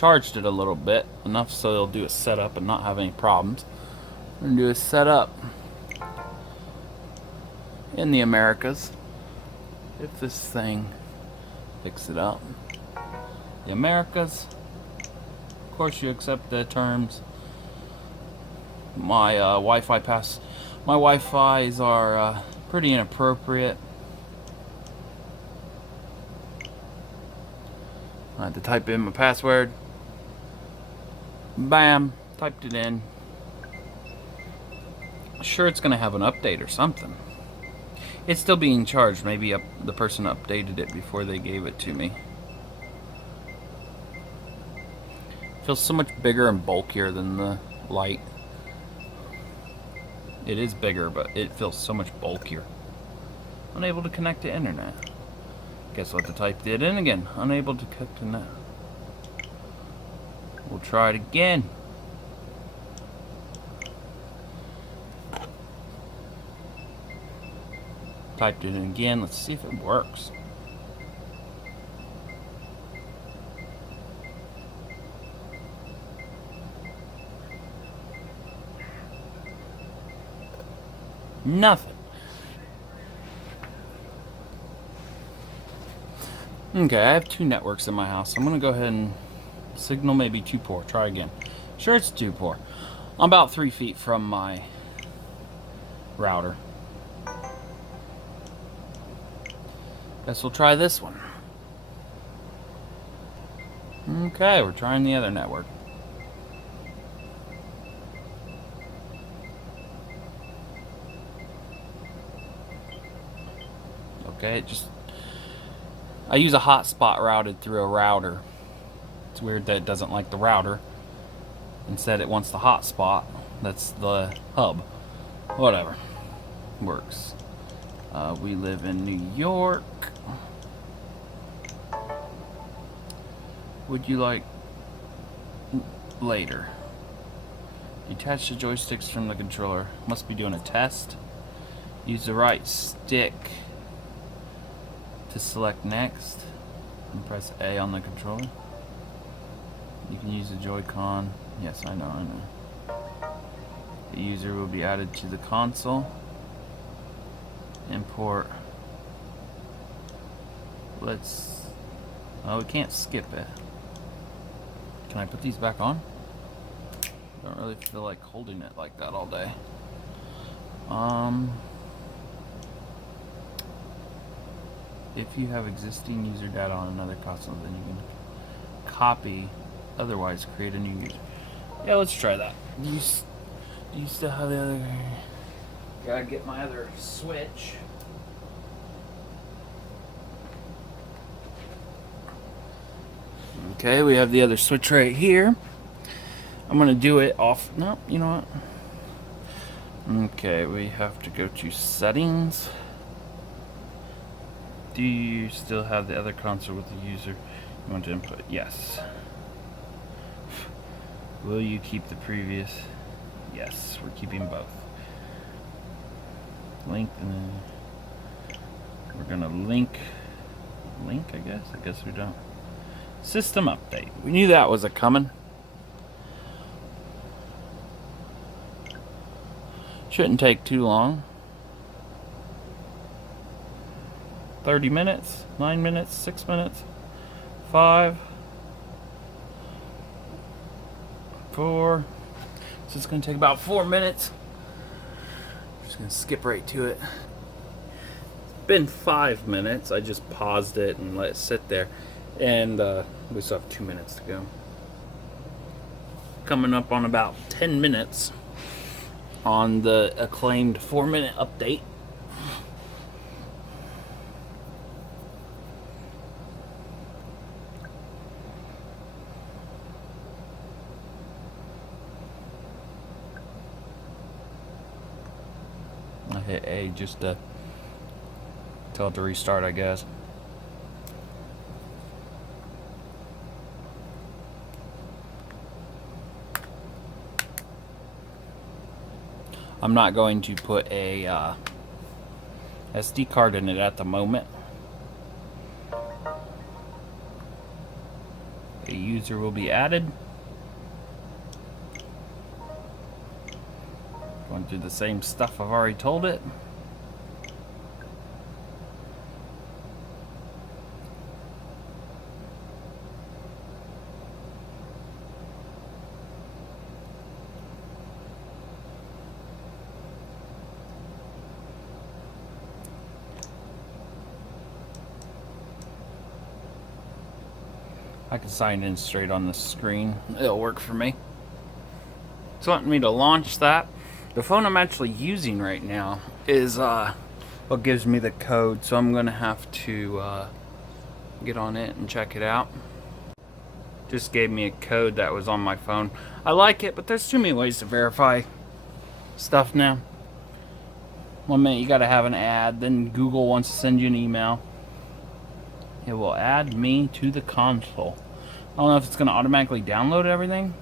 charged it a little bit, enough so it'll do a setup and not have any problems. We're going to do a setup in the Americas. If this thing picks it up. The Americas. Of course, you accept the terms. My My Wi-Fi's are pretty inappropriate. I had to type in my password. Bam, typed it in. Sure, it's gonna have an update or something. It's still being charged. Maybe the person updated it before they gave it to me. Feels so much bigger and bulkier than the light. It is bigger, but it feels so much bulkier. Unable to connect to internet. Guess what? The type did in again. Unable to connect to net. We'll try it again. Typed it in again. Let's see if it works. Nothing. Okay, I have two networks in my house. I'm gonna go ahead and signal maybe too poor. Try again. Sure, it's too poor. I'm about 3 feet from my router. Guess we'll try this one. Okay, we're trying the other network. Okay, I use a hotspot routed through a router. It's weird that it doesn't like the router. Instead, it wants the hotspot. That's the hub. Whatever. Works. We live in New York. Would you like later? Detach the joysticks from the controller. Must be doing a test. Use the right stick to select next and press A on the controller. You can use the Joy-Con. Yes, I know. The user will be added to the console. Import. Oh, we can't skip it. Can I put these back on? I don't really feel like holding it like that all day. If you have existing user data on another console, then you can copy, otherwise create a new user. Yeah, let's try that. Do you still have the other? Gotta get my other switch. Okay, we have the other switch right here. I'm gonna do it off. No, you know what? Okay, we have to go to settings. Do you still have the other console with the user you want to input? Yes. Will you keep the previous? Yes, we're keeping both. Link, and then we're gonna link, I guess. I guess we don't. System update. We knew that was a coming. Shouldn't take too long. 30 minutes, 9 minutes, 6 minutes, 5, 4. So it's going to take about 4 minutes. I'm just going to skip right to it. It's been 5 minutes. I just paused it and let it sit there. And we still have 2 minutes to go. Coming up on about 10 minutes on the acclaimed 4-minute update. I hit A just to tell it to restart, I guess. I'm not going to put a SD card in it at the moment. A user will be added. Going through the same stuff I've already told it. I can sign in straight on the screen. It'll work for me. It's wanting me to launch that. The phone I'm actually using right now is what gives me the code, so I'm gonna have to get on it and check it out. Just gave me a code that was on my phone. I like it, but there's too many ways to verify stuff now. One minute you gotta have an ad, then Google wants to send you an email. It will add me to the console. I don't know if it's gonna automatically download everything.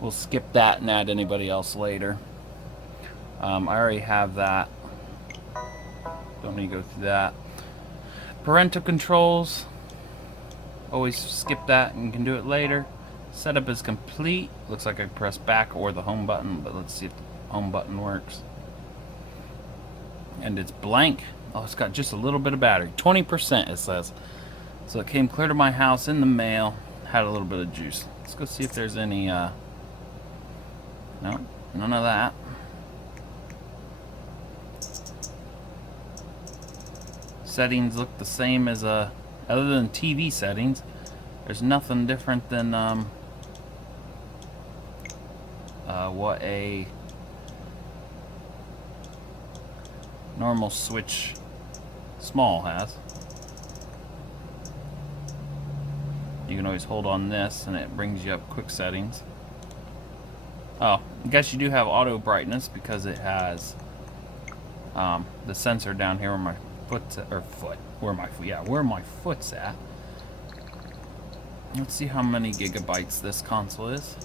We'll skip that and add anybody else later. I already have that. Don't need to go through that. Parental controls. Always skip that and can do it later. Setup is complete. Looks like I press back or the home button, but let's see if the home button works. And it's blank. Oh, it's got just a little bit of battery. 20% it says. So it came clear to my house in the mail. Had a little bit of juice. Let's go see if there's any no, none of that. Settings look the same as other than TV settings. There's nothing different than what a normal switch small has. You can always hold on this and it brings you up quick settings. Oh, I guess you do have auto brightness because it has the sensor down here where my where my foot's at. Let's see how many gigabytes this console is.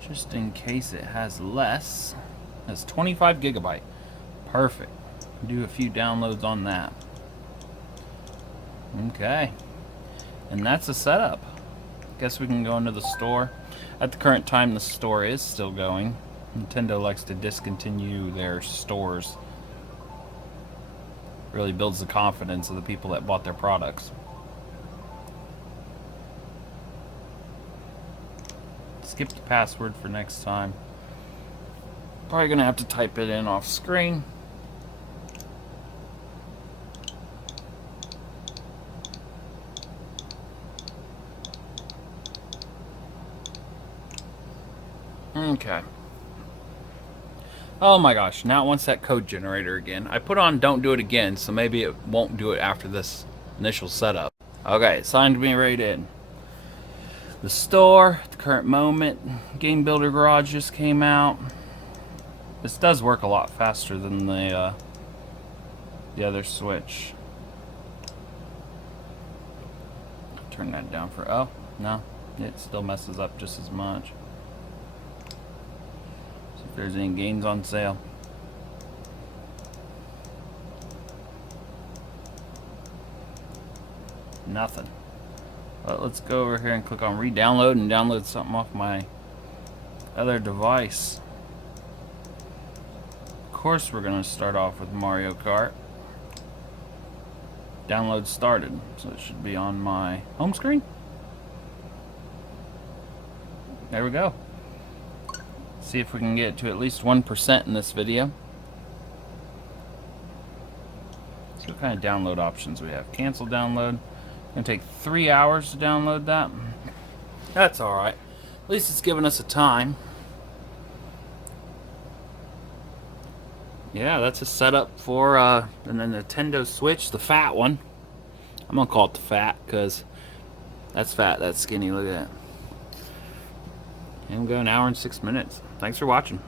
Just in case it has less. It has 25 gigabyte. Perfect. Do a few downloads on that. Okay. And that's the setup. Guess we can go into the store. At the current time, the store is still going. Nintendo likes to discontinue their stores. Really builds the confidence of the people that bought their products. Skip the password for next time. Probably gonna have to type it in off screen. Okay. Oh my gosh, now it wants that code generator again. I put on don't do it again, so maybe it won't do it after this initial setup. Okay, it signed me right in. The store, at the current moment, Game Builder Garage just came out. This does work a lot faster than the other Switch. Turn that down for, oh, no, it still messes up just as much. See if there's any games on sale. Nothing. But let's go over here and click on re-download and download something off my other device. Of course we're going to start off with Mario Kart. Download started, so it should be on my home screen. There we go. See if we can get to at least 1% in this video. See what kind of download options we have. Cancel download. Gonna take 3 hours to download that. That's alright. At least it's giving us a time. Yeah, that's a setup for the Nintendo Switch, the fat one. I'm gonna call it the fat because that's fat, that's skinny. Look at that. And we go an hour and 6 minutes. Thanks for watching.